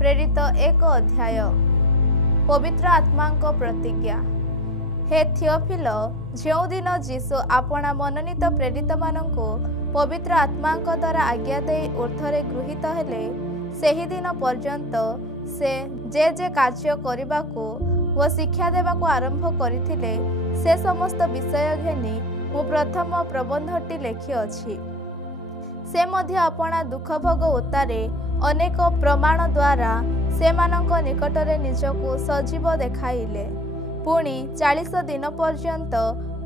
प्रेरित 1 अध्याय। पवित्र आत्मा प्रतिज्ञा। हे थियोफिल, जो दिन जीशु आपणा मनोनीत प्रेरित मानू पवित्र आत्मा द्वारा आज्ञा दे ऊर्ध्वे गृहीत हेले, सेही दिन पर्यंत से जे कार्य करने व शिक्षा देवाक आरंभ करथिले से समस्त विषय घेनी मु प्रथम प्रबंधटी लेखि अछि। से मध्य आपणा दुख भोग उतारे अनेक प्रमाण द्वारा से मानक निकटरे निजको सजीव देखाइले। पुणी 40 दिन पर्यंत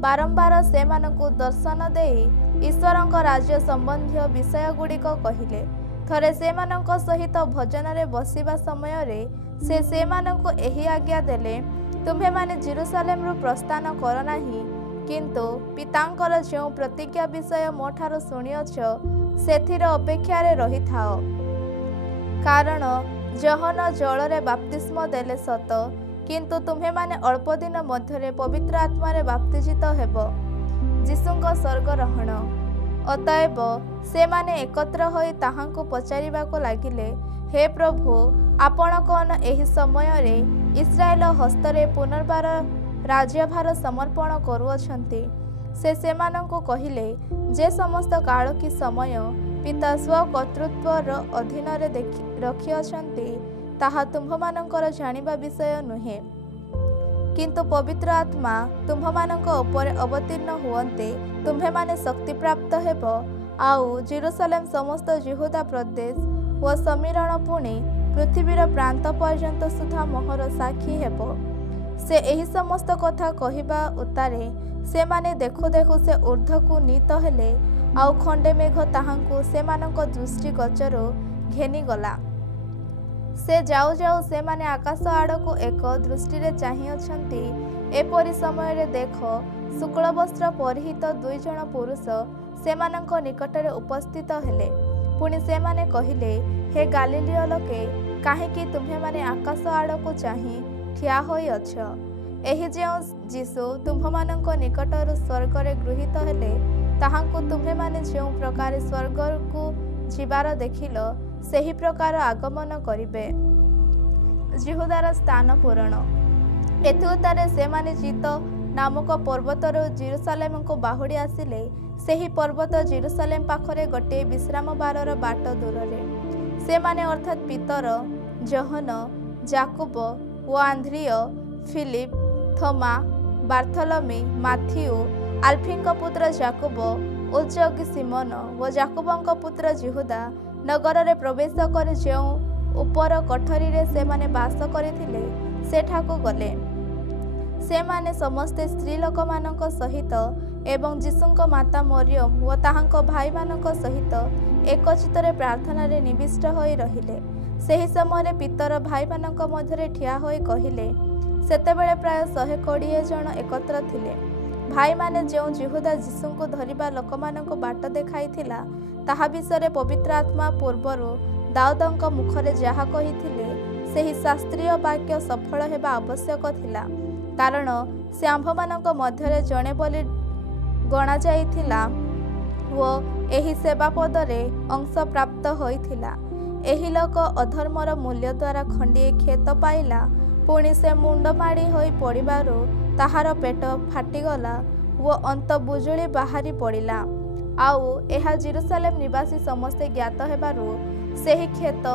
बारंबार से मानकु दर्शन देई ईश्वरंक राज्य संबंधी विषय गुड़िक कहिले। थरे से मानक सहित भजन रे बसिबा समय रे से मानकु एही आज्ञा देले, तुम्हे माने जेरूसालेम रु प्रस्थान कर नाही, किंतु पितांकर जो प्रतिज्ञा विषय मोठार शुणियछ सेथिर अपेक्षा रे रही थाओ। कारण जहन जल रे बाप्तिस्म देले सत, किंतु तुम्हे माने अल्प दिन मध्यरे पवित्र आत्मा रे बाप्तिजित हेबो जीशुंक स्वर्ग रहण। अतएव से माने एकत्र होई ताहांकु पचारिबाको लागिले, हे प्रभु, आपण कौन एही समय रे इस्राएल हस्तरे पुनर्बार राज्यभार समर्पण करुअछंती। से मानंकु कहिले, जे समस्त काल की समय पिता स्वकर्तृत्वर अधीन रे रखिअछंती ताहा तुम्भमानंकर जानिबा विषय नुहे, किंतु पवित्र आत्मा तुम्भमानंक उपरे अवतीर्ण हुअन्ते तुम्भे माने शक्ति प्राप्त हेब, आउ जेरूसालेम समस्त यहूदा प्रदेश व समीरण पुणी पृथ्वीर प्रांत पर्यंत सुधा मोहर साक्षी हेब। से एही समस्त कथा कहिबा उतारे से माने देखु देखु से ऊर्ध्वकु नीत हेले, आउ खंडे मेघ ताहांकु सेमानंक दृष्टि गोचर घेनी गला। से जाऊ जाऊ से माने आकाश आड़कु एक दृष्टि रे चाहि अछंती। एपरि समय रे देख, शुक्ल वस्त्र परिहित 2 जण पुरुष सेमानंक निकटरे उपस्थित हेले। पुणी से माने कहिले, हे गालिलीय लोके, काहेकि तुम्हे माने आकाश आड़कु चाहि ठिया होई अछ। एही जेउ जीशु तुम्भमानंक निकटरु स्वर्ग रे गृहीत हेले, ताहांकु तुम्हे माने जेउ प्रकार स्वर्ग को जीवार देखिल, सेही प्रकार आगमन करिबे। जिहुदार स्थान पूरण। एथुतारे से माने जीत नामक पर्वतर जेरूसालेम को बाहुड़ी आसिले। सेही पर्वत जेरूसालेम पाखरे गोटे विश्राम बारर बाट दूर रे। से माने अर्थात पितर जहन, जाकुब व आंद्रिय, फिलिप, थोमा, बार्थोलोमी, माथियु, आल्फींक पुत्र जाकुब, उज्जोगी सिमोन व जाकुबंक पुत्र जिहुदा नगर रे प्रवेश कर जो उपर कोठरी रे से माने बास करथिले सेठाको गले। से माने समस्ते स्त्री लोक मानक सहित एवं जीशुंक माता मरियम व ताहांक भाई मानक सहित एकचित रे प्रार्थना रे निविष्ट होई रहिले। सेही समय पितर भाई मानक मध्यरे ठिया होई कहिले, सेतेबेले प्राय 120 जन एकत्र थिले। भाई माने जो जिहुदा जीशुंको धरिबा लोक मानक बाट देखाइथिला, ताहा विषय पवित्र आत्मा पूर्वरु दाऊदंक मुखरे जहा कहिथिले सेही शास्त्रीय वाक्य सफल हेबा आवश्यक थिला। कारण से आम्भमानक मध्यरे जणे बोली गणा जाइथिला व एही सेवा पदरे अंश प्राप्त होइथिला। एही लोक अधर्मर मूल्य द्वारा खंडिए खेत पाइला, पुणी से मुंड माड़ी होई पड़िबारु ताहार पेट फाटिगला व अंत बुजुली बाहरी पड़िला। आउ एहा जेरूसालेम निवासी समस्ते ज्ञात हेबारु सेही खेत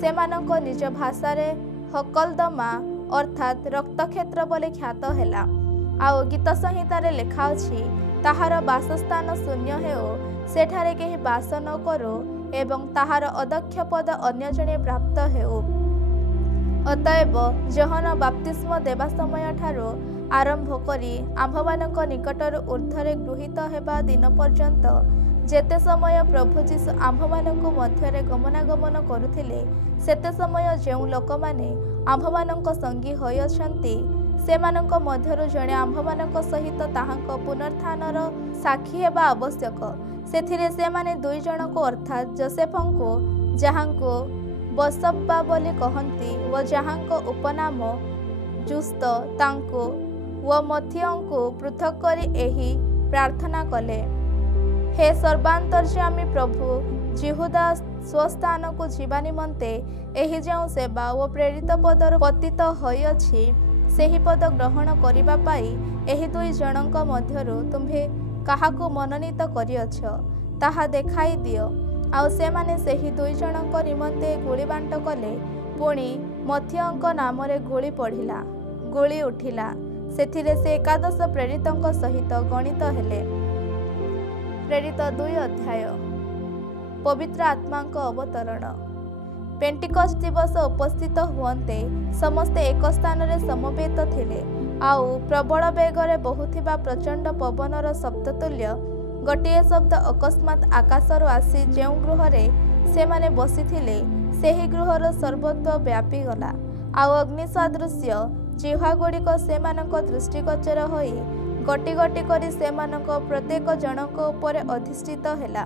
सेमानक निज भाषा रे हकलदमा अर्थात रक्तक्षेत्र बोले ख्यात हेला। आउ गीत संहिता रे लेखा अछि, ताहार बासस्थान शून्य हेओ, सेठारे केही बास न करो, एवं ताहार अध्यक्ष पद अन्य जणे प्राप्त हेओ। अतएव जहन बाप्तिस्म देवा समय ठारो आरंभ करी आम्भमानक निकटर ऊर्ध्वरे गृहीत हेबा दिन पर्यंत जेते समय प्रभु जीशु आम्भमानक मध्यरे गमनागमन करुथिले, सेते समय जेउ लोकमाने आम्भमानक संगी होई अछंती, सेमानक मध्यरु जणे आम्भमानक सहित ताहांक पुनरुत्थानर साक्षी हेबा आवश्यक। सेथिरे से माने 2 जणको अर्थात जोसेफंको, जाहांको बसब्बा बोली कहंती व जाहांको उपनाम जुस्त, तांको व मथियंको पृथक करी एही प्रार्थना कले, हे सर्वांतर्यामी प्रभु, जिहुदा ସ୍ୱସ୍ଥାନ को ଯିବା ନିମନ୍ତେ ଏହି ଯେଉଁ ସେବା ଓ ପ୍ରେରିତ ପଦରୁ ପତିତ ହୋଇଅଛି ସେହି ପଦ ଗ୍ରହଣ କରିବା ପାଇଁ ଏହି ଦୁଇ ଜଣଙ୍କ ମଧ୍ୟରୁ ତୁମ୍ଭେ କାହାକୁ ମନୋନୀତ କରିଅଛ ତାହା ଦେଖାଇ ଦିଅ। ଆଉ ସେମାନେ ସେହି ଦୁଇ ଜଣଙ୍କ ନିମନ୍ତେ ଗୁଳି ବାଣ୍ଟ କଲେ। ପୁଣି ମଥ୍ୟଙ୍କ ନାମରେ ଗୁଳି ଉଠିଲା। ସେଥିରେ ସେ 11 ପ୍ରେରିତଙ୍କ ସହିତ ଗଣିତ ହେଲେ। ପ୍ରେରିତ 2 ଅଧ୍ୟାୟ। ପବିତ୍ର ଆତ୍ମାଙ୍କ ଅବତରଣ। ପେଣ୍ଟିକଷ୍ଟ ଦିବସ ଉପସ୍ଥିତ ହୁଅନ୍ତେ ସମସ୍ତେ ଏକ ସ୍ଥାନରେ ସମବେତ ଥିଲେ। ଆଉ ପ୍ରବଳ ବେଗରେ ବହୁଥିବା ପ୍ରଚଣ୍ଡ ପବନର ଶବ୍ଦ ତୁଲ୍ୟ ଗୋଟିଏ ଶବ୍ଦ ଅକସ୍ମାତ୍ ଆକାଶରୁ ଆସି ଯେଉଁ ଗୃହରେ ସେମାନେ ବସିଥିଲେ ସେହି ଗୃହର ସର୍ବତ୍ର ବ୍ୟାପିଗଲା। ଆଉ ଅଗ୍ନି ସଦୃଶ୍ୟ ଜିହ୍ୱାଗୁଡ଼ିକ ସେମାନଙ୍କ ଦୃଷ୍ଟିଗୋଚର ହୋଇ ଗୋଟି ଗୋଟି କରି ସେମାନଙ୍କ ପ୍ରତ୍ୟେକ ଜଣଙ୍କ ଉପରେ ଅଧିଷ୍ଠିତ ହେଲା।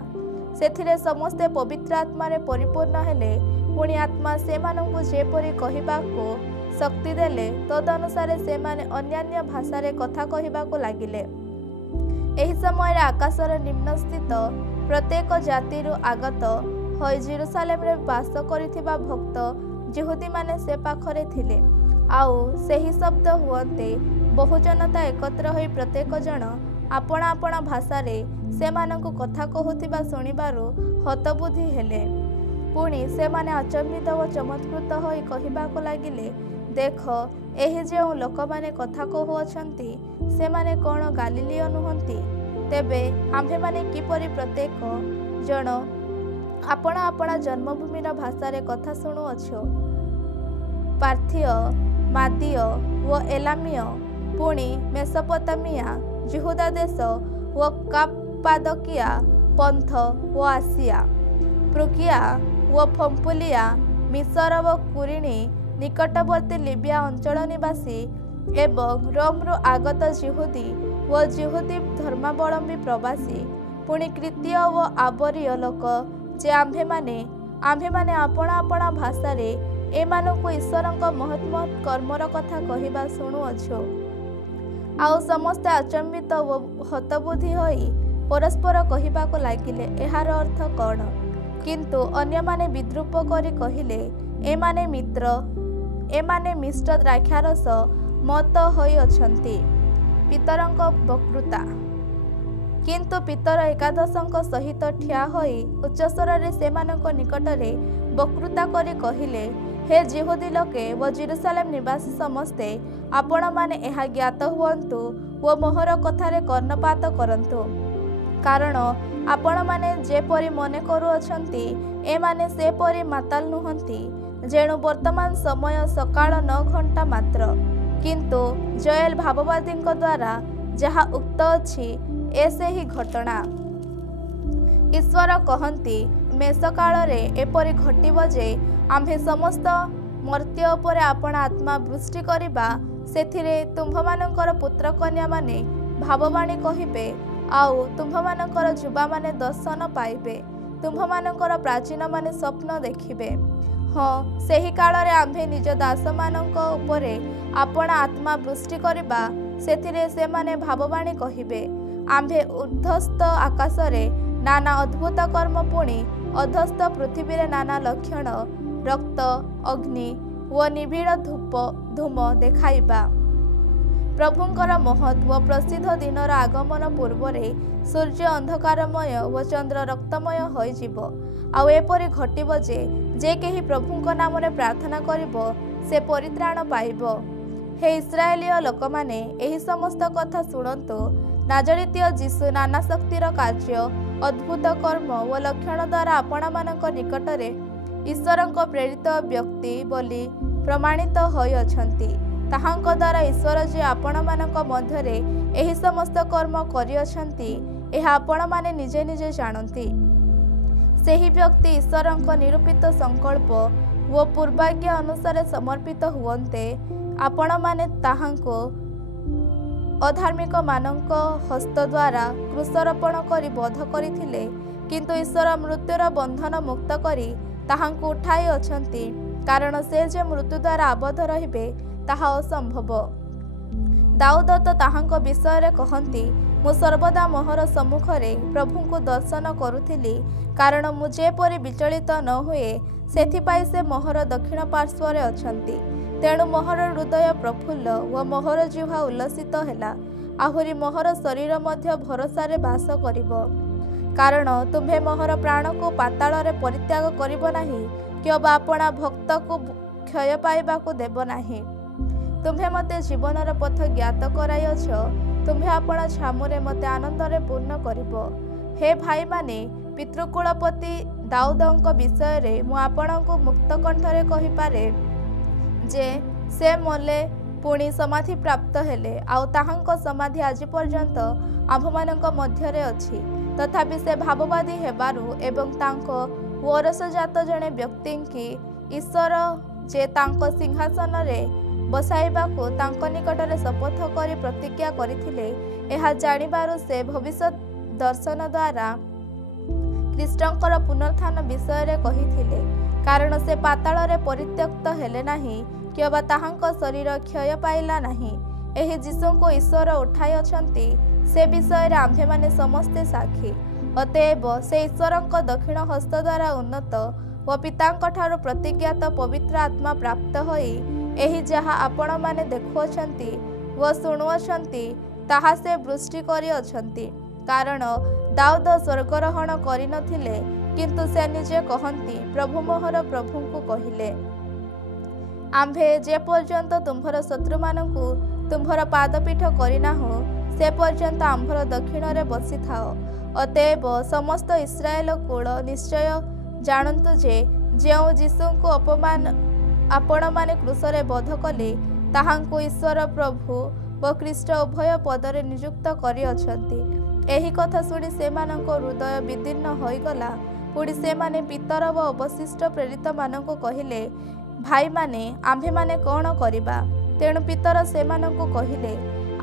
ସେଥିରେ ସମସ୍ତେ ପବିତ୍ର ଆତ୍ମାରେ ପରିପୂର୍ଣ୍ଣ ହେଲେ। ପୁଣି ଆତ୍ମା ସେମାନଙ୍କୁ ଯେପରି କହିବାକୁ ଶକ୍ତି ଦେଲେ ତଦନୁସାରେ ସେମାନେ ଅନ୍ୟାନ୍ୟ ଭାଷାରେ କଥା କହିବାକୁ ଲାଗିଲେ। ଏହି ସମୟରେ ଆକାଶର ନିମ୍ନସ୍ଥିତ ପ୍ରତ୍ୟେକ ଜାତିରୁ ଆଗତ ହୋଇ ଜେରୁସାଲେମରେ ବାସ କରିଥିବା ଭକ୍ତ ଯିହୁଦୀମାନେ ସେ ପାଖରେ ଥିଲେ। ଆଉ ସେହି ଶବ୍ଦ ହୁଅନ୍ତେ ବହୁ ଜନତା ଏକତ୍ର ହୋଇ ପ୍ରତ୍ୟେକ ଜଣ ଆପଣା ଆପଣା ଭାଷାରେ ସେମାନଙ୍କୁ କଥା କହୁଥିବା ଶୁଣିବାରୁ ହତବୁଦ୍ଧି ହେଲେ। ପୁଣି ସେମାନେ ଆଚମ୍ବିତ ଓ ଚମତ୍କୃତ ହୋଇ କହିବାକୁ ଲାଗିଲେ, ଦେଖ, ଏହି ଯେଉଁ ଲୋକମାନେ କଥା କହୁଅଛନ୍ତି ସେମାନେ କ'ଣ ଗାଲିଲୀୟ ନୁହନ୍ତି? ତେବେ ଆମ୍ଭେମାନେ କିପରି ପ୍ରତ୍ୟେକ ଜଣ ଆପଣା ଆପଣା ଜନ୍ମଭୂମିର ଭାଷାରେ କଥା ଶୁଣୁଅଛୁ? ପାର୍ଥୀୟ, ମାଦୀୟ ଓ ଏଲାମୀୟ, ପୁଣି ମେସୋପୋତାମିଆ, ଯିହୁଦା ଦେଶ ଓ କାପାଦୋକିଆ ପନ୍ଥ ଓ ଆସିଆ, ଫ୍ରୁଗିଆ ଓ ପମ୍ଫୁଲିଆ, ମିଶର ଓ କୁରେଣୀ ନିକଟବର୍ତ୍ତୀ ଲିବିଆ ଅଞ୍ଚଳ ନିବାସୀ ଏବଂ ରୋମରୁ ଆଗତ ଯିହୁଦୀ ଓ ଯିହୁଦୀ ଧର୍ମାବଲମ୍ବୀ ପ୍ରବାସୀ, ପୁଣି କ୍ରୀତୀୟ ଓ ଆରବୀୟ ଲୋକ ଯେ ଆମ୍ଭେମାନେ ଆପଣା ଆପଣା ଭାଷାରେ ଏମାନଙ୍କୁ ଈଶ୍ୱରଙ୍କ ମହତ୍ମହତ୍ କର୍ମର କଥା କହିବା ଶୁଣୁଅଛୁ। ଆଉ ସମସ୍ତେ ଆଚମ୍ବିତ ଓ ହତବୁଦ୍ଧି ହୋଇ ପରସ୍ପର କହିବାକୁ ଲାଗିଲେ, ଏହାର ଅର୍ଥ କ'ଣ? କିନ୍ତୁ ଅନ୍ୟମାନେ ବିଦ୍ରୂପ କରି କହିଲେ, ଏମାନେ ମିଷ୍ଟ ଦ୍ରାକ୍ଷାରସ ମତ ହୋଇଅଛନ୍ତି। ପିତରଙ୍କ ବକ୍ତୃତା। କିନ୍ତୁ ପିତର 11ଙ୍କ ସହିତ ଠିଆ ହୋଇ ଉଚ୍ଚସ୍ୱରରେ ସେମାନଙ୍କ ନିକଟରେ ବକ୍ତୃତା କରି କହିଲେ, ହେ ଯିହୁଦୀ ଲୋକେ ଓ ଜେରୁସାଲେମ ନିବାସୀ ସମସ୍ତେ, ଆପଣମାନେ ଏହା ଜ୍ଞାତ ହୁଅନ୍ତୁ ଓ ମୋହର କଥାରେ କର୍ଣ୍ଣପାତ କରନ୍ତୁ। କାରଣ ଆପଣମାନେ ଯେପରି ମନେ କରୁଅଛନ୍ତି ଏମାନେ ସେପରି ମାତାଲ ନୁହନ୍ତି, ଯେଣୁ ବର୍ତ୍ତମାନ ସମୟ ସକାଳ 9 ଘଣ୍ଟା ମାତ୍ର। କିନ୍ତୁ ଜୋଏଲ ଭାବବାଦୀଙ୍କ ଦ୍ୱାରା ଯାହା ଉକ୍ତ ଅଛି ଏ ସେହି ଘଟଣା। ଈଶ୍ୱର କହନ୍ତି, ମେଷକାଳରେ ଏପରି ଘଟିବ ଯେ ଆମ୍ଭେ ସମସ୍ତ ମର୍ତ୍ତ୍ୟ ଉପରେ ଆପଣା ଆତ୍ମା ବୃଷ୍ଟି କରିବା। ସେଥିରେ ତୁମ୍ଭମାନଙ୍କର ପୁତ୍ରକନ୍ୟାମାନେ ଭାବବାଣୀ କହିବେ, ଆଉ ତୁମ୍ଭମାନଙ୍କର ଯୁବାମାନେ ଦର୍ଶନ ପାଇବେ, ତୁମ୍ଭମାନଙ୍କର ପ୍ରାଚୀନମାନେ ସ୍ୱପ୍ନ ଦେଖିବେ। ହଁ, ସେହି କାଳରେ ଆମ୍ଭେ ନିଜ ଦାସମାନଙ୍କ ଉପରେ ଆପଣା ଆତ୍ମା ବୃଷ୍ଟି କରିବା। ସେଥିରେ ସେମାନେ ଭାବବାଣୀ କହିବେ। ଆମ୍ଭେ ଉର୍ଦ୍ଧ୍ୱସ୍ଥ ଆକାଶରେ ନାନା ଅଦ୍ଭୁତ କର୍ମ, ପୁଣି ଅଧସ୍ଥ ପୃଥିବୀରେ ନାନା ଲକ୍ଷଣ, ରକ୍ତ, ଅଗ୍ନି ଓ ନିବିଡ଼ ଧୂମ ଦେଖାଇବା। ପ୍ରଭୁଙ୍କର ମହତ୍ ଓ ପ୍ରସିଦ୍ଧ ଦିନର ଆଗମନ ପୂର୍ବରେ ସୂର୍ଯ୍ୟ ଅନ୍ଧକାରମୟ ଓ ଚନ୍ଦ୍ର ରକ୍ତମୟ ହୋଇଯିବ। ଆଉ ଏପରି ଘଟିବ ଯେ କେହି ପ୍ରଭୁଙ୍କ ନାମରେ ପ୍ରାର୍ଥନା କରିବ ସେ ପରିତ୍ରାଣ ପାଇବ। ହେ ଇସ୍ରାଏଲୀୟ ଲୋକମାନେ, ଏହି ସମସ୍ତ କଥା ଶୁଣନ୍ତୁ। ନାଜରିତୀୟ ଯୀଶୁ ନାନା ଶକ୍ତିର କାର୍ଯ୍ୟ, ଅଦ୍ଭୁତ କର୍ମ ଓ ଲକ୍ଷଣ ଦ୍ୱାରା ଆପଣମାନଙ୍କ ନିକଟରେ ଈଶ୍ୱରଙ୍କ ପ୍ରେରିତ ବ୍ୟକ୍ତି ବୋଲି ପ୍ରମାଣିତ ହୋଇଅଛନ୍ତି। ତାହାଙ୍କ ଦ୍ୱାରା ଈଶ୍ୱର ଯେ ଆପଣମାନଙ୍କ ମଧ୍ୟରେ ଏହି ସମସ୍ତ କର୍ମ କରିଅଛନ୍ତି ଏହା ଆପଣମାନେ ନିଜେ ନିଜେ ଜାଣନ୍ତି। ସେହି ବ୍ୟକ୍ତି ଈଶ୍ୱରଙ୍କ ନିରୂପିତ ସଂକଳ୍ପ ଓ ପୂର୍ବାଜ୍ଞା ଅନୁସାରେ ସମର୍ପିତ ହୁଅନ୍ତେ ଆପଣମାନେ ତାହାଙ୍କୁ ଅଧାର୍ମିକମାନଙ୍କ ହସ୍ତ ଦ୍ୱାରା କ୍ରୁଶରୋପଣ କରି ବଧ କରିଥିଲେ। କିନ୍ତୁ ଈଶ୍ୱର ମୃତ୍ୟୁର ବନ୍ଧନ ମୁକ୍ତ କରି ତାହାଙ୍କୁ ଉଠାଇ ଅଛନ୍ତି, କାରଣ ସେ ଯେ ମୃତ୍ୟୁ ଦ୍ୱାରା ଆବଦ୍ଧ ରହିବେ ତାହା ଅସମ୍ଭବ। ଦାଉଦ ତ ତାହାଙ୍କ ବିଷୟରେ କହନ୍ତି, ମୁଁ ସର୍ବଦା ମୋହର ସମ୍ମୁଖରେ ପ୍ରଭୁଙ୍କୁ ଦର୍ଶନ କରୁଥିଲି, କାରଣ ମୁଁ ଯେପରି ବିଚଳିତ ନ ହୁଏ ସେଥିପାଇଁ ସେ ମୋହର ଦକ୍ଷିଣ ପାର୍ଶ୍ୱରେ ଅଛନ୍ତି। ତେଣୁ ମୋହର ହୃଦୟ ପ୍ରଫୁଲ୍ଲ ଓ ମୋହର ଜିହ୍ୱା ଉଲ୍ଲସିତ ହେଲା। ଆହୁରି ମୋହର ଶରୀର ମଧ୍ୟ ଭରସାରେ ବାସ କରିବ, କାରଣ ତୁମ୍ଭେ ମୋହର ପ୍ରାଣକୁ ପାତାଳରେ ପରିତ୍ୟାଗ କରିବ ନାହିଁ, କିମ୍ବା ଆପଣା ଭକ୍ତକୁ କ୍ଷୟ ପାଇବାକୁ ଦେବ ନାହିଁ। ତୁମ୍ଭେ ମୋତେ ଜୀବନର ପଥ ଜ୍ଞାତ କରାଇଅଛ, ତୁମ୍ଭେ ଆପଣା ଛାମୁରେ ମୋତେ ଆନନ୍ଦରେ ପୂର୍ଣ୍ଣ କରିବ। ହେ ଭାଇମାନେ, ପିତୃକୁଳପତି ଦାଉଦଙ୍କ ବିଷୟରେ ମୁଁ ଆପଣଙ୍କୁ ମୁକ୍ତ କଣ୍ଠରେ କହିପାରେ ଯେ ସେ ମଲେ ପୁଣି ସମାଧି ପ୍ରାପ୍ତ ହେଲେ, ଆଉ ତାହାଙ୍କ ସମାଧି ଆଜି ପର୍ଯ୍ୟନ୍ତ ଆମ୍ଭମାନଙ୍କ ମଧ୍ୟରେ ଅଛି। ତଥାପି ସେ ଭାବବାଦୀ ହେବାରୁ ଏବଂ ତାଙ୍କ ଔରସଜାତ ଜଣେ ବ୍ୟକ୍ତିଙ୍କି ଈଶ୍ୱର ଯେ ତାଙ୍କ ସିଂହାସନରେ ବସାଇବାକୁ ତାଙ୍କ ନିକଟରେ ଶପଥ କରି ପ୍ରତିଜ୍ଞା କରିଥିଲେ, ଏହା ଜାଣିବାରୁ ସେ ଭବିଷ୍ୟତ ଦର୍ଶନ ଦ୍ୱାରା ଖ୍ରୀଷ୍ଟଙ୍କର ପୁନରୁତ୍ଥାନ ବିଷୟରେ କହିଥିଲେ, କାରଣ ସେ ପାତାଳରେ ପରିତ୍ୟକ୍ତ ହେଲେ ନାହିଁ, କିମ୍ବା ତାହାଙ୍କ ଶରୀର କ୍ଷୟ ପାଇଲା ନାହିଁ। ଏହି ଯୀଶୁଙ୍କୁ ଈଶ୍ୱର ଉଠାଇଅଛନ୍ତି, ସେ ବିଷୟରେ ଆମ୍ଭେମାନେ ସମସ୍ତେ ସାକ୍ଷୀ। ଅତଏବ ସେ ଈଶ୍ୱରଙ୍କ ଦକ୍ଷିଣ ହସ୍ତ ଦ୍ୱାରା ଉନ୍ନତ ଓ ପିତାଙ୍କଠାରୁ ପ୍ରତିଜ୍ଞାତ ପବିତ୍ର ଆତ୍ମା ପ୍ରାପ୍ତ ହୋଇ ଏହି ଯାହା ଆପଣମାନେ ଦେଖୁଅଛନ୍ତି ଓ ଶୁଣୁଅଛନ୍ତି ତାହା ସେ ବୃଷ୍ଟି କରିଅଛନ୍ତି। କାରଣ ଦାଉଦ ସ୍ୱର୍ଗାରୋହଣ କରିନଥିଲେ, କିନ୍ତୁ ସେ ନିଜେ କହନ୍ତି, ପ୍ରଭୁ ମୋହର ପ୍ରଭୁଙ୍କୁ କହିଲେ, ଆମ୍ଭେ ଯେପର୍ଯ୍ୟନ୍ତ ତୁମ୍ଭର ଶତ୍ରୁମାନଙ୍କୁ ତୁମ୍ଭର ପାଦପୀଠ କରିନାହୁଁ, ସେ ପର୍ଯ୍ୟନ୍ତ ଆମ୍ଭର ଦକ୍ଷିଣରେ ବସିଥାଅ। ଅତଏବ ସମସ୍ତ ଇସ୍ରାଏଲ କୁଳ ନିଶ୍ଚୟ ଜାଣନ୍ତୁ ଯେ ଯେଉଁ ଯୀଶୁଙ୍କୁ ଆପଣମାନେ କ୍ରୁଶରେ ବଧ କଲେ, ତାହାଙ୍କୁ ଈଶ୍ୱର ପ୍ରଭୁ ଓ ଖ୍ରୀଷ୍ଟ ଉଭୟ ପଦରେ ନିଯୁକ୍ତ କରିଅଛନ୍ତି। ଏହି କଥା ଶୁଣି ସେମାନଙ୍କ ହୃଦୟ ବିଦୀର୍ଣ୍ଣ ହୋଇଗଲା। ପୁଣି ସେମାନେ ପିତର ଓ ଅବଶିଷ୍ଟ ପ୍ରେରିତମାନଙ୍କୁ କହିଲେ, ଭାଇମାନେ, ଆମ୍ଭେମାନେ କ'ଣ କରିବା? ତେଣୁ ପିତର ସେମାନଙ୍କୁ କହିଲେ,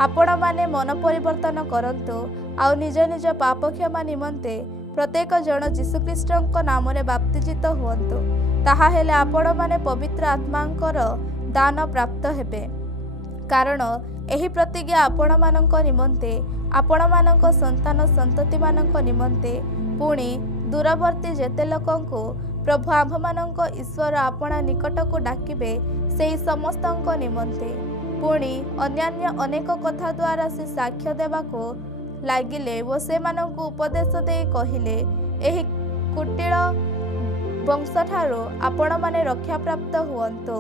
ଆପଣମାନେ ମନ ପରିବର୍ତ୍ତନ କରନ୍ତୁ, ଆଉ ନିଜ ନିଜ ପାପ କ୍ଷମା ନିମନ୍ତେ ପ୍ରତ୍ୟେକ ଜଣ ଯୀଶୁଖ୍ରୀଷ୍ଟଙ୍କ ନାମରେ ବାପ୍ତିଜିତ ହୁଅନ୍ତୁ। ତାହା ହେଲେ ଆପଣମାନେ ପବିତ୍ର ଆତ୍ମାଙ୍କର ଦାନ ପ୍ରାପ୍ତ ହେବେ। କାରଣ ଏହି ପ୍ରତିଜ୍ଞା ଆପଣମାନଙ୍କ ନିମନ୍ତେ, ଆପଣମାନଙ୍କ ସନ୍ତାନ ସନ୍ତତିମାନଙ୍କ ନିମନ୍ତେ, ପୁଣି ଦୂରବର୍ତ୍ତୀ ଯେତେ ଲୋକଙ୍କୁ ପ୍ରଭୁ ଆମ୍ଭମାନଙ୍କ ଈଶ୍ୱର ଆପଣା ନିକଟକୁ ଡାକିବେ ସେହି ସମସ୍ତଙ୍କ ନିମନ୍ତେ। ପୁଣି ଅନ୍ୟାନ୍ୟ ଅନେକ କଥା ଦ୍ୱାରା ସେ ସାକ୍ଷ୍ୟ ଦେବାକୁ ଲାଗିଲେ ଓ ସେମାନଙ୍କୁ ଉପଦେଶ ଦେଇ କହିଲେ, ଏହି କୁଟିଳ ବଂଶଠାରୁ ଆପଣମାନେ ରକ୍ଷାପ୍ରାପ୍ତ ହୁଅନ୍ତୁ।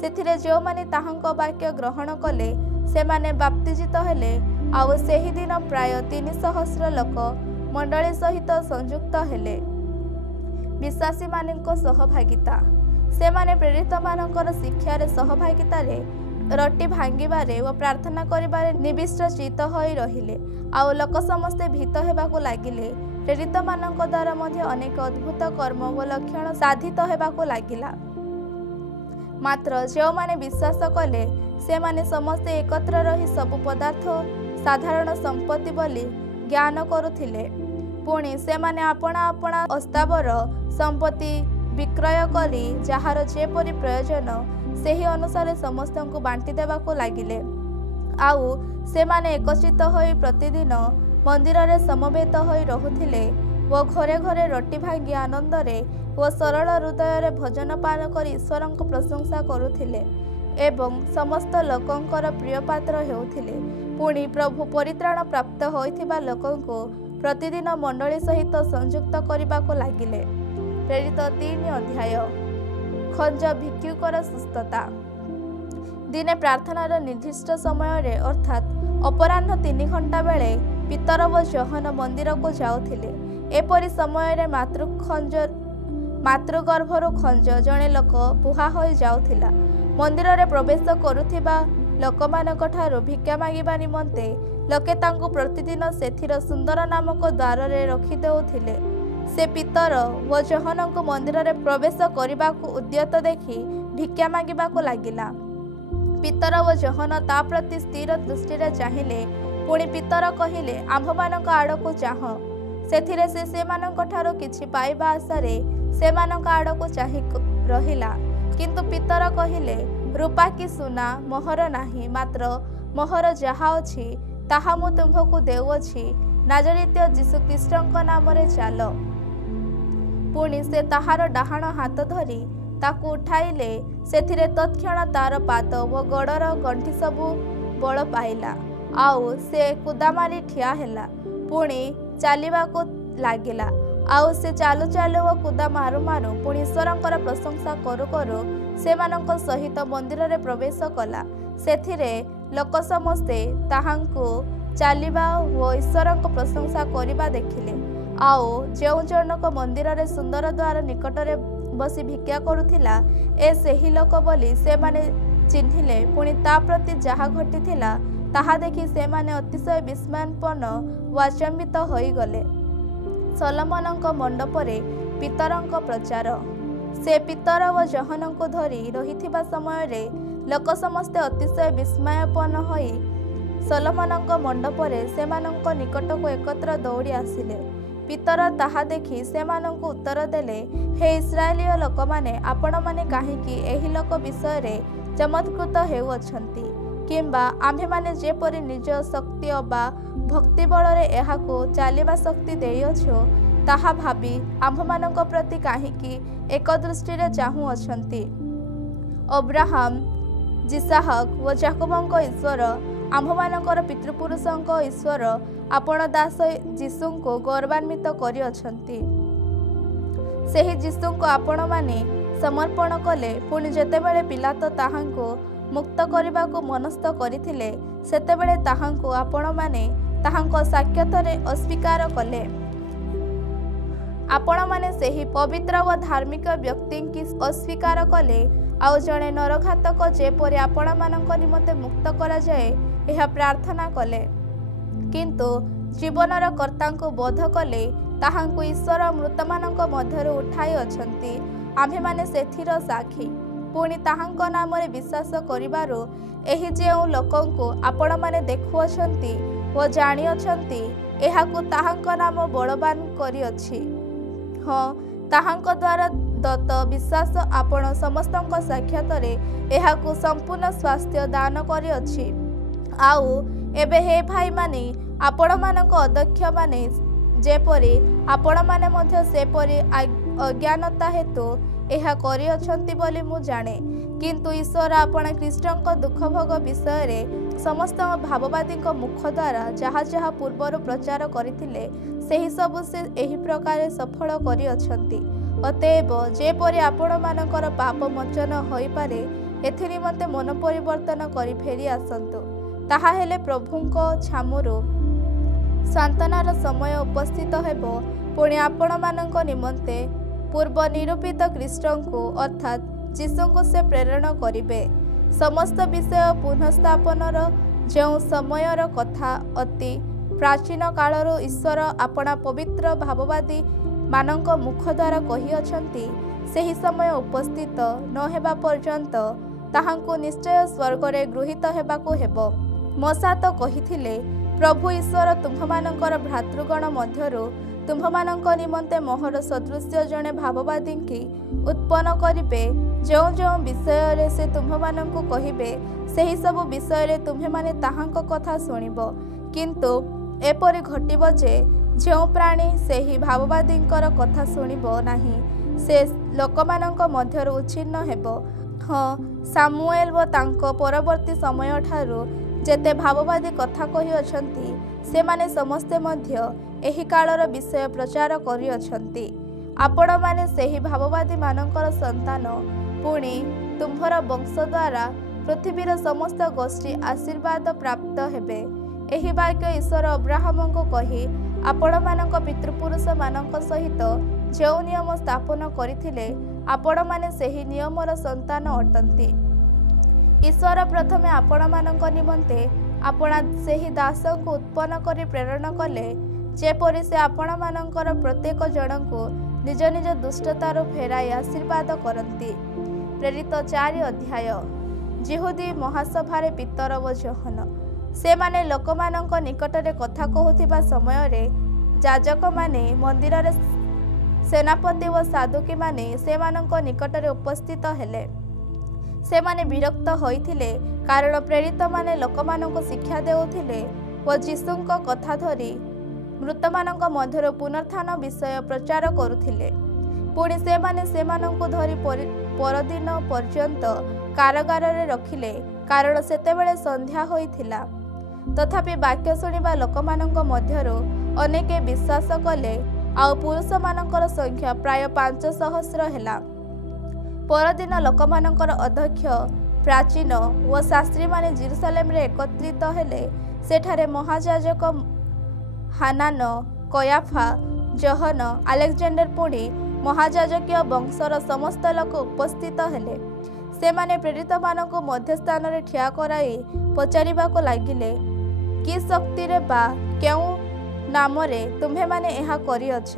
ସେଥିରେ ଯେଉଁମାନେ ତାହାଙ୍କ ବାକ୍ୟ ଗ୍ରହଣ କଲେ ସେମାନେ ବାପ୍ତିଜିତ ହେଲେ, ଆଉ ସେହିଦିନ ପ୍ରାୟ 300,000 ଲୋକ ମଣ୍ଡଳୀ ସହିତ ସଂଯୁକ୍ତ ହେଲେ। ବିଶ୍ୱାସୀମାନଙ୍କ ସହଭାଗିତା। ସେମାନେ ପ୍ରେରିତମାନଙ୍କର ଶିକ୍ଷାରେ ସହଭାଗିତାରେ, ରଟି ଭାଙ୍ଗିବାରେ ଓ ପ୍ରାର୍ଥନା କରିବାରେ ନିବିଷ୍ଟ ଚିତ୍ତ ହୋଇ ରହିଲେ। ଆଉ ଲୋକ ସମସ୍ତେ ଭୀତ ହେବାକୁ ଲାଗିଲେ। ପ୍ରେରିତମାନଙ୍କ ଦ୍ୱାରା ମଧ୍ୟ ଅନେକ ଅଦ୍ଭୁତ କର୍ମ ଓ ଲକ୍ଷଣ ସାଧିତ ହେବାକୁ ଲାଗିଲା। ମାତ୍ର ଯେଉଁମାନେ ବିଶ୍ୱାସ କଲେ ସେମାନେ ସମସ୍ତେ ଏକତ୍ର ରହି ସବୁ ପଦାର୍ଥ ସାଧାରଣ ସମ୍ପତ୍ତି ବୋଲି ଜ୍ଞାନ କରୁଥିଲେ। ପୁଣି ସେମାନେ ଆପଣା ଆପଣା ଅସ୍ଥାବର ସମ୍ପତ୍ତି ବିକ୍ରୟ କରି ଯାହାର ଯେପରି ପ୍ରୟୋଜନ ସେହି ଅନୁସାରେ ସମସ୍ତଙ୍କୁ ବାଣ୍ଟି ଦେବାକୁ ଲାଗିଲେ। ଆଉ ସେମାନେ ଏକତ୍ରିତ ହୋଇ ପ୍ରତିଦିନ ମନ୍ଦିରରେ ସମବେତ ହୋଇ ରହୁଥିଲେ ଓ ଘରେ ଘରେ ରଟି ଭାଙ୍ଗି ଆନନ୍ଦରେ ଓ ସରଳ ହୃଦୟରେ ଭୋଜନ ପାନ କରି ଈଶ୍ୱରଙ୍କ ପ୍ରଶଂସା କରୁଥିଲେ ଏବଂ ସମସ୍ତ ଲୋକଙ୍କର ପ୍ରିୟପାତ୍ର ହେଉଥିଲେ। ପୁଣି ପ୍ରଭୁ ପରିତ୍ରାଣ ପ୍ରାପ୍ତ ହୋଇଥିବା ଲୋକଙ୍କୁ ପ୍ରତିଦିନ ମଣ୍ଡଳୀ ସହିତ ସଂଯୁକ୍ତ କରିବାକୁ ଲାଗିଲେ। ପ୍ରେରିତ 3 ଅଧ୍ୟାୟ। ଖଞ୍ଜ ଭିକ୍ଷୁକର ସୁସ୍ଥତା। ଦିନେ ପ୍ରାର୍ଥନାର ନିର୍ଦ୍ଦିଷ୍ଟ ସମୟରେ ଅର୍ଥାତ୍ ଅପରାହ୍ନ 3 ଘଣ୍ଟା ବେଳେ ପିତର ଓ ଯୋହନ ମନ୍ଦିରକୁ ଯାଉଥିଲେ। ଏପରି ସମୟରେ ମାତୃଗର୍ଭରୁ ଖଞ୍ଜ ଜଣେ ଲୋକ ବୁହା ହୋଇ ଯାଉଥିଲା। ମନ୍ଦିରରେ ପ୍ରବେଶ କରୁଥିବା ଲୋକମାନଙ୍କଠାରୁ ଭିକ୍ଷା ମାଗିବା ନିମନ୍ତେ ଲୋକେ ତାଙ୍କୁ ପ୍ରତିଦିନ ସେଥିର ସୁନ୍ଦର ନାମକ ଦ୍ୱାରରେ ରଖିଦେଉଥିଲେ। ସେ ପିତର ଓ ଯୋହନଙ୍କୁ ମନ୍ଦିରରେ ପ୍ରବେଶ କରିବାକୁ ଉଦ୍ୟତ ଦେଖି ଭିକ୍ଷା ମାଗିବାକୁ ଲାଗିଲା। ପିତର ଓ ଯୋହନ ତା ପ୍ରତି ସ୍ଥିର ଦୃଷ୍ଟିରେ ଚାହିଁଲେ। ପୁଣି ପିତର କହିଲେ, ଆମ୍ଭମାନଙ୍କ ଆଡ଼କୁ ଚାହଁ। ସେଥିରେ ସେ ସେମାନଙ୍କଠାରୁ କିଛି ପାଇବା ଆଶାରେ ସେମାନଙ୍କ ଆଡ଼କୁ ଚାହିଁ ରହିଲା। କିନ୍ତୁ ପିତର କହିଲେ, रूपा कि सुना मोहर नाही, मात्र मोहर जहा अछि ताहा मु तुम्भकु देउछि, नाजरित्य जीशु ख्रीष्टଙ୍କ नामरे चाल। पुणी से ताहार डाहाण हाथ धरी ताकू उठाइले, सेथिरे तत्क्षण तार पाद व गोड़र गंठी सबु बल पाइला, आउ से कुदा मारी ठिया हेला, पुणी चालिबाकू लागिला। आउ से चालू चालू व कुदा मारु मारु पुणी ईश्वरंकर प्रशंसा करू करू सेमानंक सहित मंदिर रे प्रवेश कला। सेथिरे लोक समस्ते ताहांकू चालिबा व ईश्वरंक प्रशंसा करिबा देखिले। आउ जेउ जनक मंदिर रे सुंदर द्वार निकट रे बसी भिक्षा करुथिला, ए सेही लोक बोली से माने चिन्हिले। पुणी ता प्रति जहा घटिथिला ताहा देखि से माने अतिशय विस्मयापन्न व अचंबित होई गले। सलोमनଙ୍କ मंडपरे पितरଙ୍କ प्रचार। से पितर व जहनଙ୍କୁ धरी रहिथिबा समय रे लोक समस्ते अतिशय विस्मयापन्न होई सलोमनଙ୍କ मंडपरे सेमानଙ୍କ निकटକୁ एकत्र दौड़ी आसिले। पितर ताहा देखि सेमानଙ୍କୁ उत्तर देले, हे इस्राएलीय लोक माने, आपण माने काहेकि एही लोक विषय रे चमत्कृत हेउअछंती, किंबा आम्भे माने जेपरि निज शक्ति अबा भक्ति बଳରେ एहाको चालिबा शक्ति देइअछु, ताहा भाबी आम्भମାନଙ୍କ प्रति काहेकि एक दृष्टि रे चाहू अछंती। अब्राहम जिसाहक व जाकोबଙ୍କ ईश्वर, आम्भମାନଙ୍କର पितृपुरुषଙ୍କ ईश्वर आपण दास जीशुଙ୍କୁ गौरवान्वित करिअछंती। ସେହି ଯୀଶୁଙ୍କୁ ଆପଣମାନେ ସମର୍ପଣ କଲେ। ପୁଣି ଯେତେବେଳେ ପିଲାତ ତାହାଙ୍କୁ ମୁକ୍ତ କରିବାକୁ ମନସ୍ଥ କରିଥିଲେ, ସେତେବେଳେ ତାହାଙ୍କୁ ଆପଣମାନେ ତାହାଙ୍କ ସାକ୍ଷାତରେ ଅସ୍ୱୀକାର କଲେ। ଆପଣମାନେ ସେହି ପବିତ୍ର ଓ ଧାର୍ମିକ ବ୍ୟକ୍ତିଙ୍କୁ ଅସ୍ୱୀକାର କଲେ, ଆଉ ଜଣେ ନରଘାତକ ଯେପରି ଆପଣମାନଙ୍କ ନିମନ୍ତେ ମୁକ୍ତ କରାଯାଏ ଏହା ପ୍ରାର୍ଥନା କଲେ। କିନ୍ତୁ ଜୀବନର କର୍ତ୍ତାଙ୍କୁ ବୋଧ କଲେ, ତାହାଙ୍କୁ ଈଶ୍ୱର ମୃତମାନଙ୍କ ମଧ୍ୟରୁ ଉଠାଇ ଅଛନ୍ତି, ଆମ୍ଭେମାନେ ସେଥିର ସାକ୍ଷୀ। ପୁଣି ତାହାଙ୍କ ନାମରେ ବିଶ୍ୱାସ କରିବାରୁ ଏହି ଯେଉଁ ଲୋକଙ୍କୁ ଆପଣମାନେ ଦେଖୁଅଛନ୍ତି ଓ ଜାଣିଅଛନ୍ତି, ଏହାକୁ ତାହାଙ୍କ ନାମ ବଳବାନ କରିଅଛି। ହଁ, ତାହାଙ୍କ ଦ୍ୱାରା ଦତ୍ତ ବିଶ୍ୱାସ ଆପଣ ସମସ୍ତଙ୍କ ସାକ୍ଷାତରେ ଏହାକୁ ସମ୍ପୂର୍ଣ୍ଣ ସ୍ୱାସ୍ଥ୍ୟ ଦାନ କରିଅଛି। ଆଉ ଏବେ ହେ ଭାଇମାନେ, ଆପଣମାନଙ୍କ ଅଧ୍ୟକ୍ଷମାନେ ଯେପରି ଆପଣମାନେ ମଧ୍ୟ ସେପରି ଅଜ୍ଞାନତା ହେତୁ ଏହା କରିଅଛନ୍ତି ବୋଲି ମୁଁ ଜାଣେ। କିନ୍ତୁ ଈଶ୍ୱର ଆପଣ ଖ୍ରୀଷ୍ଟଙ୍କ ଦୁଃଖ ଭୋଗ ବିଷୟରେ ସମସ୍ତ ଭାବବାଦୀଙ୍କ ମୁଖ ଦ୍ୱାରା ଯାହା ଯାହା ପୂର୍ବରୁ ପ୍ରଚାର କରିଥିଲେ, ସେହି ସବୁ ସେ ଏହି ପ୍ରକାର ସଫଳ କରିଅଛନ୍ତି। ଅତଏବ ଯେପରି ଆପଣମାନଙ୍କର ପାପ ମୋଚନ ହୋଇପାରେ, ଏଥି ନିମନ୍ତେ ମନ ପରିବର୍ତ୍ତନ କରି ଫେରି ଆସନ୍ତୁ। ତାହା ହେଲେ ପ୍ରଭୁଙ୍କ ଛାମୁରୁ ସାନ୍ତ୍ୱନାର ସମୟ ଉପସ୍ଥିତ ହେବ। ପୁଣି ଆପଣମାନଙ୍କ ନିମନ୍ତେ ପୂର୍ବ ନିରୂପିତ ଖ୍ରୀଷ୍ଟଙ୍କୁ ଅର୍ଥାତ୍ ଯୀଶୁଙ୍କୁ ସେ ପ୍ରେରଣ କରିବେ। ସମସ୍ତ ବିଷୟ ପୁନଃସ୍ଥାପନର ଯେଉଁ ସମୟର କଥା ଅତି ପ୍ରାଚୀନ କାଳରୁ ଈଶ୍ୱର ଆପଣା ପବିତ୍ର ଭାବବାଦୀ ମାନଙ୍କ ମୁଖ ଦ୍ୱାରା କହିଅଛନ୍ତି, ସେହି ସମୟ ଉପସ୍ଥିତ ନ ହେବା ପର୍ଯ୍ୟନ୍ତ ତାହାଙ୍କୁ ନିଶ୍ଚୟ ସ୍ୱର୍ଗରେ ଗୃହୀତ ହେବାକୁ ହେବ। ମୋଶା ତ କହିଥିଲେ, ପ୍ରଭୁ ଈଶ୍ୱର ତୁମ୍ଭମାନଙ୍କର ଭ୍ରାତୃଗଣ ମଧ୍ୟରୁ ତୁମ୍ଭମାନଙ୍କ ନିମନ୍ତେ ମୋହର ସଦୃଶ୍ୟ ଜଣେ ଭାବବାଦୀଙ୍କି ଉତ୍ପନ୍ନ କରିବେ, ଯେଉଁ ଯେଉଁ ବିଷୟରେ ସେ ତୁମ୍ଭମାନଙ୍କୁ କହିବେ, ସେହି ସବୁ ବିଷୟରେ ତୁମ୍ଭେମାନେ ତାହାଙ୍କ କଥା ଶୁଣିବ। କିନ୍ତୁ ଏପରି ଘଟିବ ଯେ, ଯେଉଁ ପ୍ରାଣୀ ସେହି ଭାବବାଦୀଙ୍କର କଥା ଶୁଣିବ ନାହିଁ, ସେ ଲୋକମାନଙ୍କ ମଧ୍ୟରୁ ଉଚ୍ଛିନ୍ନ ହେବ। ହଁ, ସାମୁଏଲ ଓ ତାଙ୍କ ପରବର୍ତ୍ତୀ ସମୟଠାରୁ ଯେତେ ଭାବବାଦୀ କଥା କହିଅଛନ୍ତି, ସେମାନେ ସମସ୍ତେ ମଧ୍ୟ ଏହି କାଳର ବିଷୟ ପ୍ରଚାର କରିଅଛନ୍ତି। ଆପଣମାନେ ସେହି ଭାବବାଦୀମାନଙ୍କର ସନ୍ତାନ। ପୁଣି ତୁମ୍ଭର ବଂଶ ଦ୍ୱାରା ପୃଥିବୀର ସମସ୍ତ ଗୋଷ୍ଠୀ ଆଶୀର୍ବାଦ ପ୍ରାପ୍ତ ହେବେ। ଏହି ବାକ୍ୟ ଈଶ୍ୱର ଅବ୍ରାହମଙ୍କୁ କହି ଆପଣମାନଙ୍କ ପିତୃପୁରୁଷମାନଙ୍କ ସହିତ ଯେଉଁ ନିୟମ ସ୍ଥାପନ କରିଥିଲେ, ଆପଣମାନେ ସେହି ନିୟମର ସନ୍ତାନ ଅଟନ୍ତି। ଈଶ୍ୱର ପ୍ରଥମେ ଆପଣମାନଙ୍କ ନିମନ୍ତେ ଆପଣା ସେହି ଦାସଙ୍କୁ ଉତ୍ପନ୍ନ କରି ପ୍ରେରଣ କଲେ, ଯେପରି ସେ ଆପଣମାନଙ୍କର ପ୍ରତ୍ୟେକ ଜଣଙ୍କୁ ନିଜ ନିଜ ଦୁଷ୍ଟତାରୁ ଫେରାଇ ଆଶୀର୍ବାଦ କରନ୍ତି। ପ୍ରେରିତ 4 ଅଧ୍ୟାୟ। ଯିହୁଦୀ ମହାସଭାରେ ପିତର ଓ ଜହନ। ସେମାନେ ଲୋକମାନଙ୍କ ନିକଟରେ କଥା କହୁଥିବା ସମୟରେ ଯାଜକମାନେ, ମନ୍ଦିରରେ ସେନାପତି ଓ ସାଧୁକୀମାନେ ସେମାନଙ୍କ ନିକଟରେ ଉପସ୍ଥିତ ହେଲେ। ସେମାନେ ବିରକ୍ତ ହୋଇଥିଲେ କାରଣ ପ୍ରେରିତ ମାନେ ଲୋକମାନଙ୍କୁ ଶିକ୍ଷା ଦେଉଥିଲେ ଓ ଯୀଶୁଙ୍କ କଥା ଧରି ମୃତମାନଙ୍କ ମଧ୍ୟରୁ ପୁନରୁତ୍ଥାନ ବିଷୟ ପ୍ରଚାର କରୁଥିଲେ। ପୁଣି ସେମାନେ ସେମାନଙ୍କୁ ଧରି ପରଦିନ ପର୍ଯ୍ୟନ୍ତ କାରାଗାରରେ ରଖିଲେ କାରଣ ସେତେବେଳେ ସନ୍ଧ୍ୟା ହୋଇଥିଲା। ତଥାପି ବାକ୍ୟ ଶୁଣିବା ଲୋକମାନଙ୍କ ମଧ୍ୟରୁ ଅନେକ ବିଶ୍ୱାସ କଲେ ଆଉ ପୁରୁଷମାନଙ୍କର ସଂଖ୍ୟା ପ୍ରାୟ 500 ହେଲା। ପରଦିନ ଲୋକମାନଙ୍କର ଅଧ୍ୟକ୍ଷ ପ୍ରାଚୀନ ଓ ଶାସ୍ତ୍ରୀମାନେ ଜେରୁସାଲେମରେ ଏକତ୍ରିତ ହେଲେ। ସେଠାରେ ମହାଯାଜକ ହାନାନ, କୟାଫା, ଜହନ, ଆଲେକଜାଣ୍ଡର ପୁଣି ମହାଯାଜକୀୟ ବଂଶର ସମସ୍ତ ଲୋକ ଉପସ୍ଥିତ ହେଲେ। ସେମାନେ ପ୍ରେରିତମାନଙ୍କୁ ମଧ୍ୟସ୍ଥାନରେ ଠିଆ କରାଇ ପଚାରିବାକୁ ଲାଗିଲେ, କି ଶକ୍ତିରେ ବା କେଉଁ ନାମରେ ତୁମ୍ଭେମାନେ ଏହା କରିଅଛ?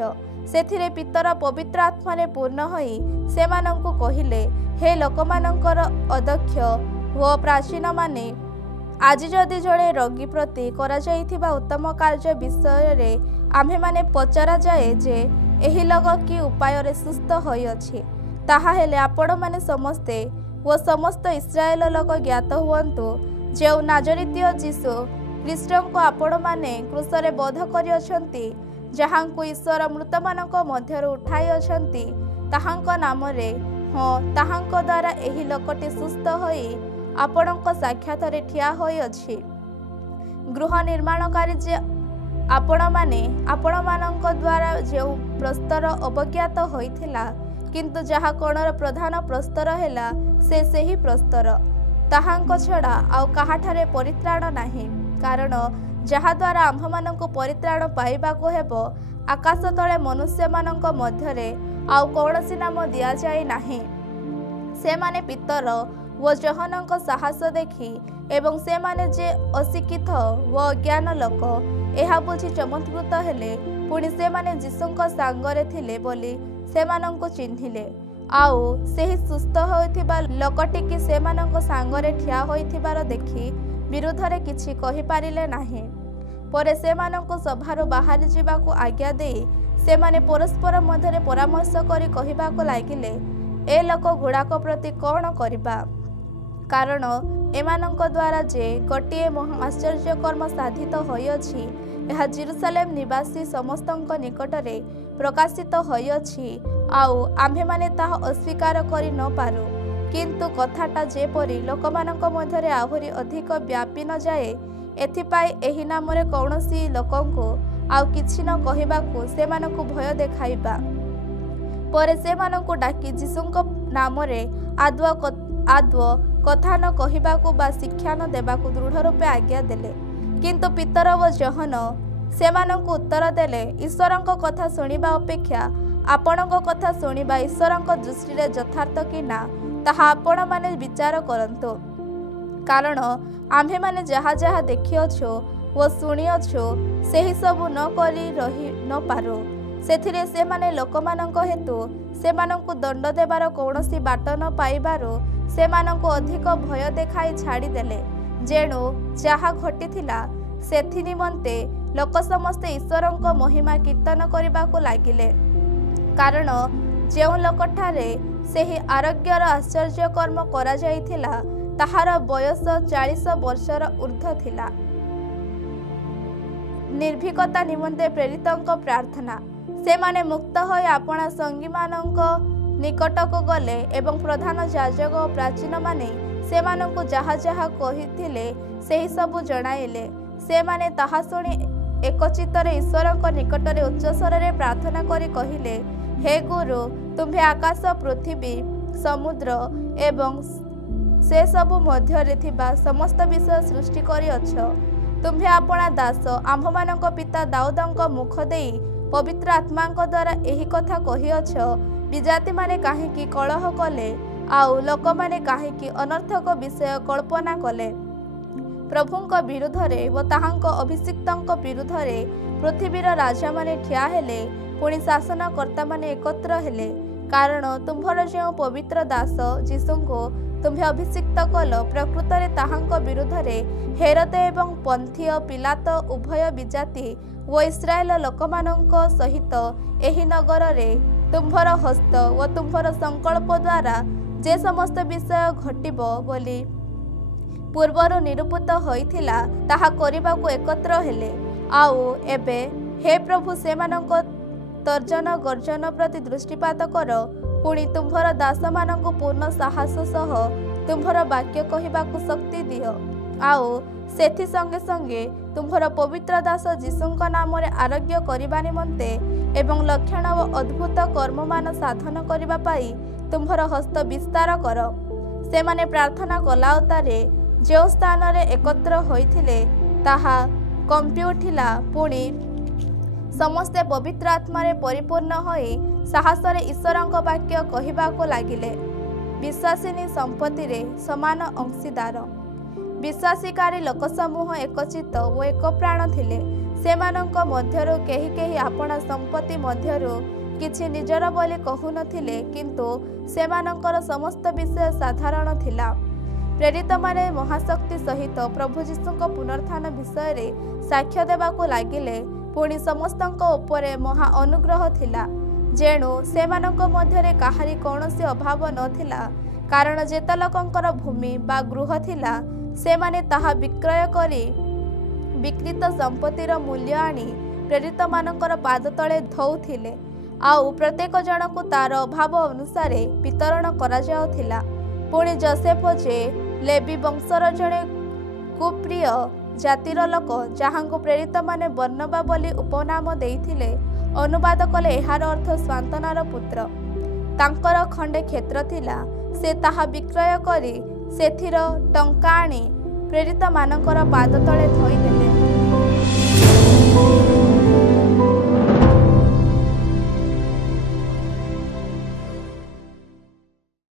ସେଥିରେ ପିତର ପବିତ୍ର ଆତ୍ମାରେ ପୂର୍ଣ୍ଣ ହୋଇ ସେମାନଙ୍କୁ କହିଲେ, ହେ ଲୋକମାନଙ୍କର ଅଧ୍ୟକ୍ଷ ଓ ପ୍ରାଚୀନମାନେ, ଆଜି ଯଦି ଜଣେ ରୋଗୀ ପ୍ରତି କରାଯାଇଥିବା ଉତ୍ତମ କାର୍ଯ୍ୟ ବିଷୟରେ ଆମ୍ଭେମାନେ ପଚରାଯାଏ ଯେ ଏହି ଲୋକ କି ଉପାୟରେ ସୁସ୍ଥ ହୋଇଅଛି, ତାହାହେଲେ ଆପଣମାନେ ସମସ୍ତେ ଓ ସମସ୍ତ ଇସ୍ରାଏଲ ଲୋକ ଜ୍ଞାତ ହୁଅନ୍ତୁ, ଯେଉଁ ନାଜରିତୀୟ ଯୀଶୁ ଖ୍ରୀଷ୍ଟଙ୍କୁ ଆପଣମାନେ କ୍ରୁଶରେ ବଧ କରିଅଛନ୍ତି, ଯାହାଙ୍କୁ ଈଶ୍ୱର ମୃତମାନଙ୍କ ମଧ୍ୟରୁ ଉଠାଇଅଛନ୍ତି, ତାହାଙ୍କ ନାମରେ, ହଁ ତାହାଙ୍କ ଦ୍ୱାରା ଏହି ଲୋକଟି ସୁସ୍ଥ ହୋଇ ଆପଣଙ୍କ ସାକ୍ଷାତରେ ଠିଆ ହୋଇଅଛି। ଗୃହ ନିର୍ମାଣକାରୀ ଯେ ଆପଣମାନଙ୍କ ଦ୍ୱାରା ଯେଉଁ ପ୍ରସ୍ତର ଅବଜ୍ଞାତ ହୋଇଥିଲା, କିନ୍ତୁ ଯାହା କୋଣର ପ୍ରଧାନ ପ୍ରସ୍ତର ହେଲା ସେ ସେହି ପ୍ରସ୍ତର, ତାହାଙ୍କ ଛଡ଼ା ଆଉ କାହାଠାରେ ପରିତ୍ରାଣ ନାହିଁ। କାରଣ ଯାହାଦ୍ୱାରା ଆମ୍ଭମାନଙ୍କୁ ପରିତ୍ରାଣ ପାଇବାକୁ ହେବ, ଆକାଶ ତଳେ ମନୁଷ୍ୟମାନଙ୍କ ମଧ୍ୟରେ ଆଉ କୌଣସି ନାମ ଦିଆଯାଇ ନାହିଁ। ସେମାନେ ପିତର ଓ ଜହନଙ୍କ ସାହସ ଦେଖି ଏବଂ ସେମାନେ ଯେ ଅଶିକ୍ଷିତ ଓ ଅଜ୍ଞାନ ଲୋକ ଏହା ବୁଝି ଚମତ୍କୃତ ହେଲେ। ପୁଣି ସେମାନେ ଯୀଶୁଙ୍କ ସାଙ୍ଗରେ ଥିଲେ ବୋଲି ସେମାନଙ୍କୁ ଚିହ୍ନିଲେ। ଆଉ ସେହି ସୁସ୍ଥ ହୋଇଥିବା ଲୋକଟିକି ସେମାନଙ୍କ ସାଙ୍ଗରେ ଠିଆ ହୋଇଥିବାର ଦେଖି ବିରୁଦ୍ଧରେ କିଛି କହିପାରିଲେ ନାହିଁ। ପରେ ସେମାନଙ୍କୁ ସଭାରୁ ବାହାରି ଯିବାକୁ ଆଜ୍ଞା ଦେଇ ସେମାନେ ପରସ୍ପର ମଧ୍ୟରେ ପରାମର୍ଶ କରି କହିବାକୁ ଲାଗିଲେ, ଏ ଲୋକ ଗୁଡ଼ାକ ପ୍ରତି କ'ଣ କରିବା? କାରଣ ଏମାନଙ୍କ ଦ୍ୱାରା ଯେ ଗୋଟିଏ ମହା ଆଶ୍ଚର୍ଯ୍ୟକର୍ମ ସାଧିତ ହୋଇଅଛି, ଏହା ଜେରୁସାଲେମ ନିବାସୀ ସମସ୍ତଙ୍କ ନିକଟରେ ପ୍ରକାଶିତ ହୋଇଅଛି, ଆଉ ଆମ୍ଭେମାନେ ତାହା ଅସ୍ୱୀକାର କରି ନ ପାରୁ। କିନ୍ତୁ କଥାଟା ଯେପରି ଲୋକମାନଙ୍କ ମଧ୍ୟରେ ଆହୁରି ଅଧିକ ବ୍ୟାପି ନ ଯାଏ, ଏଥିପାଇଁ ଏହି ନାମରେ କୌଣସି ଲୋକଙ୍କୁ ଆଉ କିଛି ନ କହିବାକୁ ସେମାନଙ୍କୁ ଭୟ ଦେଖାଇବା। ପରେ ସେମାନଙ୍କୁ ଡାକି ଯୀଶୁଙ୍କ ନାମରେ ଆଦୌ କଥା ନ କହିବାକୁ ବା ଶିକ୍ଷା ନ ଦେବାକୁ ଦୃଢ଼ ରୂପେ ଆଜ୍ଞା ଦେଲେ। କିନ୍ତୁ ପିତର ଓ ଜହନ ସେମାନଙ୍କୁ ଉତ୍ତର ଦେଲେ, ଈଶ୍ୱରଙ୍କ କଥା ଶୁଣିବା ଅପେକ୍ଷା ଆପଣଙ୍କ କଥା ଶୁଣିବା ଈଶ୍ୱରଙ୍କ ଦୃଷ୍ଟିରେ ଯଥାର୍ଥ କି ନା, ତାହା ଆପଣମାନେ ବିଚାର କରନ୍ତୁ। କାରଣ ଆମ୍ଭେମାନେ ଯାହା ଯାହା ଦେଖିଅଛୁ ଓ ଶୁଣିଅଛୁ, ସେହିସବୁ ନ କରି ରହି ନ ପାରୁ। ସେଥିରେ ସେମାନେ ଲୋକମାନଙ୍କ ହେତୁ ସେମାନଙ୍କୁ ଦଣ୍ଡ ଦେବାର କୌଣସି ବାଟ ନ ପାଇବାରୁ ସେମାନଙ୍କୁ ଅଧିକ ଭୟ ଦେଖାଇ ଛାଡ଼ିଦେଲେ। ଯେଣୁ ଯାହା ଘଟିଥିଲା ସେଥି ନିମନ୍ତେ ଲୋକ ସମସ୍ତେ ଈଶ୍ୱରଙ୍କ ମହିମା କୀର୍ତ୍ତନ କରିବାକୁ ଲାଗିଲେ। କାରଣ ଯେଉଁ ଲୋକଠାରେ ସେହି ଆରୋଗ୍ୟର ଆଶ୍ଚର୍ଯ୍ୟକର୍ମ କରାଯାଇଥିଲା, ତାହାର ବୟସ 40 ବର୍ଷର ଉର୍ଦ୍ଧ୍ୱ ଥିଲା। ନିର୍ଭୀକତା ନିମନ୍ତେ ପ୍ରେରିତଙ୍କ ପ୍ରାର୍ଥନା। ସେମାନେ ମୁକ୍ତ ହୋଇ ଆପଣା ସଙ୍ଗୀମାନଙ୍କ ନିକଟକୁ ଗଲେ ଏବଂ ପ୍ରଧାନ ଯାଜକ ଓ ପ୍ରାଚୀନମାନେ ସେମାନଙ୍କୁ ଯାହା ଯାହା କହିଥିଲେ ସେହି ସବୁ ଜଣାଇଲେ। ସେମାନେ ତାହା ଶୁଣି ଏକଚିତ୍ତରେ ଈଶ୍ୱରଙ୍କ ନିକଟରେ ଉଚ୍ଚସ୍ୱରରେ ପ୍ରାର୍ଥନା କରି କହିଲେ, ହେ ଗୁରୁ, ତୁମ୍ଭେ ଆକାଶ, ପୃଥିବୀ, ସମୁଦ୍ର ଏବଂ ସେସବୁ ମଧ୍ୟରେ ଥିବା ସମସ୍ତ ବିଷୟ ସୃଷ୍ଟି କରିଅଛ। ତୁମ୍ଭେ ଆପଣା ଦାସ ଆମ୍ଭମାନଙ୍କ ପିତା ଦାଉଦଙ୍କ ମୁଖ ଦେଇ ପବିତ୍ର ଆତ୍ମାଙ୍କ ଦ୍ୱାରା ଏହି କଥା କହିଅଛ, ବିଜାତିମାନେ କାହିଁକି କଳହ କଲେ ଆଉ ଲୋକମାନେ କାହିଁକି ଅନର୍ଥକ ବିଷୟ କଳ୍ପନା କଲେ। ପ୍ରଭୁଙ୍କ ବିରୁଦ୍ଧରେ ଓ ତାହାଙ୍କ ଅଭିଷିକ୍ତଙ୍କ ବିରୁଦ୍ଧରେ ପୃଥିବୀର ରାଜାମାନେ ଠିଆ ହେଲେ, ପୁଣି ଶାସନକର୍ତ୍ତାମାନେ ଏକତ୍ର ହେଲେ। କାରଣ ତୁମ୍ଭର ଯେଉଁ ପବିତ୍ର ଦାସ ଯୀଶୁଙ୍କୁ ତୁମ୍ଭେ ଅଭିଷିକ୍ତ କଲ, ପ୍ରକୃତରେ ତାହାଙ୍କ ବିରୁଦ୍ଧରେ ହେରୋଦ ଏବଂ ପନ୍ଥିଅ ପିଲାତ ଉଭୟ ବିଜାତି ଓ ଇସ୍ରାଏଲ ଲୋକମାନଙ୍କ ସହିତ ଏହି ନଗରରେ ତୁମ୍ଭର ହସ୍ତ ଓ ତୁମ୍ଭର ସଂକଳ୍ପ ଦ୍ୱାରା जे समस्त विषय घटिब बोली पूर्वरु निरूपित होइथिला ताहा करिबाकू एकत्र हेले। आउ एबे हे प्रभु सेमानंको तर्जन गर्जन प्रति दृष्टिपात कर, पुणी तुम्भर दास मानंकु पूर्ण साहस सह तुम्भर वाक्य कहिबाकू शक्ति दियो। आउ सेथि संगे संगे तुम्भर पवित्र दास जीशुंक नाम रे आरोग्य करिबा निमंते एवं लक्षण व अद्भुत कर्ममान साधन करिबा पाई तुम्भर हस्त विस्तार कर। सेमाने प्रार्थना कलाउतारे जो स्थान रे एकत्र होइथिले ताहा कंपी उठिला। पुणी समस्ते पवित्र आत्मा रे परिपूर्ण होई साहस रे ईश्वरंक वाक्य कहिबाकू लागिले। विश्वासिनी संपत्ति रे समान अंशीदार। विश्वासीकारी लोक समूह एकचित ओ एक प्राण थिले। सेमानंक मध्यरु केही केही आपणा संपत्ति मध्यरु किछि निजर बोली कहु नथिले, किंतु सेमानंकर समस्त विषय साधारण थिला। प्रेरित माने महाशक्ति सहित प्रभु जीशुंक पुनरुत्थान विषय रे साक्ष्य देबाकू लागिले। पुणी समस्तंक उपरे महा अनुग्रह थिला, जेणु सेमानंक मध्यरे काहारी कौनसी अभाव नथिला। कारण जेते लोकंकर भूमि बा गृह थिला सेमाने ताहा विक्रय करी विकृत संपत्तिर मूल्य आनी प्रेरित मानकर पाद तले धौथिले। आउ प्रत्येक जनकु तार अभाव अनुसारे वितरण करा जाउथिला। पुणी जोसेफ जे लेवी वंशर जड़े कुप्रिय जातिर लोक जहांको प्रेरित माने बर्नबा बोली उपनाम देइथिले, अनुवाद कले एहार अर्थ स्वांतनार पुत्र। तांकर खंडे क्षेत्र थिला, से ताहा विक्रय करी सेथिर टंका आनी प्रेरित मानकर पाद तले धोई देले।